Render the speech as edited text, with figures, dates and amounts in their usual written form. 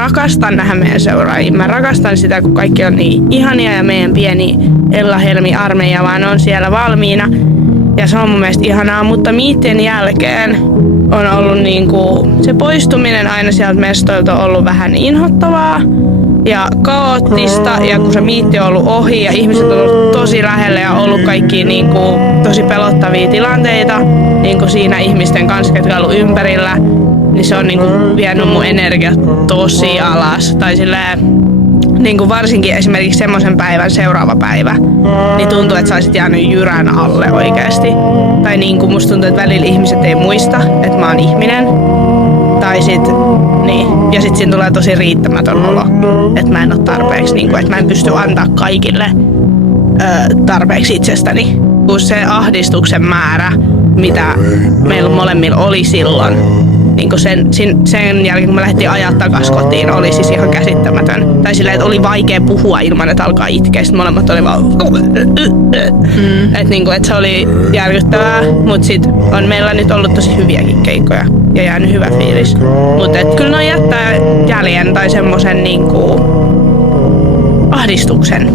rakastan nähdä meidän seuraajia. Mä rakastan sitä, kun kaikki on niin ihania ja meidän pieni Ella Helmi-armeija vaan on siellä valmiina. Ja se on mun mielestä ihanaa, mutta miittien jälkeen on ollut niinku, se poistuminen aina sieltä mestoilta on ollut vähän inhottavaa ja kaoottista. Ja kun se miitti on ollut ohi ja ihmiset on ollut tosi lähellä ja ollut kaikki niinku, tosi pelottavia tilanteita niinku siinä ihmisten kanssa, jotka on ollut ympärillä, niin se on niinku, vienyt mun energiat tosi alas. Tai silleen, niinku varsinkin esimerkiksi semmoisen päivän seuraava päivä, niin tuntuu, että sä olisit jäänyt jyrän alle oikeesti. Tai niinku musta tuntuu, että välillä ihmiset ei muista, että mä oon ihminen. Tai sit, niin. Ja sit siinä tulee tosi riittämätön olo, että mä en oo tarpeeksi, niinku, että mä en pysty antaa kaikille tarpeeksi itsestäni. Kun se ahdistuksen määrä, mitä meillä molemmilla oli silloin, niin sen jälkeen, kun me lähdettiin ajaa takas kotiin, oli siis ihan käsittämätön. Tai silleen, että oli vaikea puhua ilman, että alkaa itkeä. Sitten molemmat oli vaan että se oli järkyttävää. Mutta sitten on meillä nyt ollut tosi hyviäkin keikkoja ja jäänyt hyvä fiilis. Mutta kyllä ne jättää jäljen tai semmoisen niinku ahdistuksen.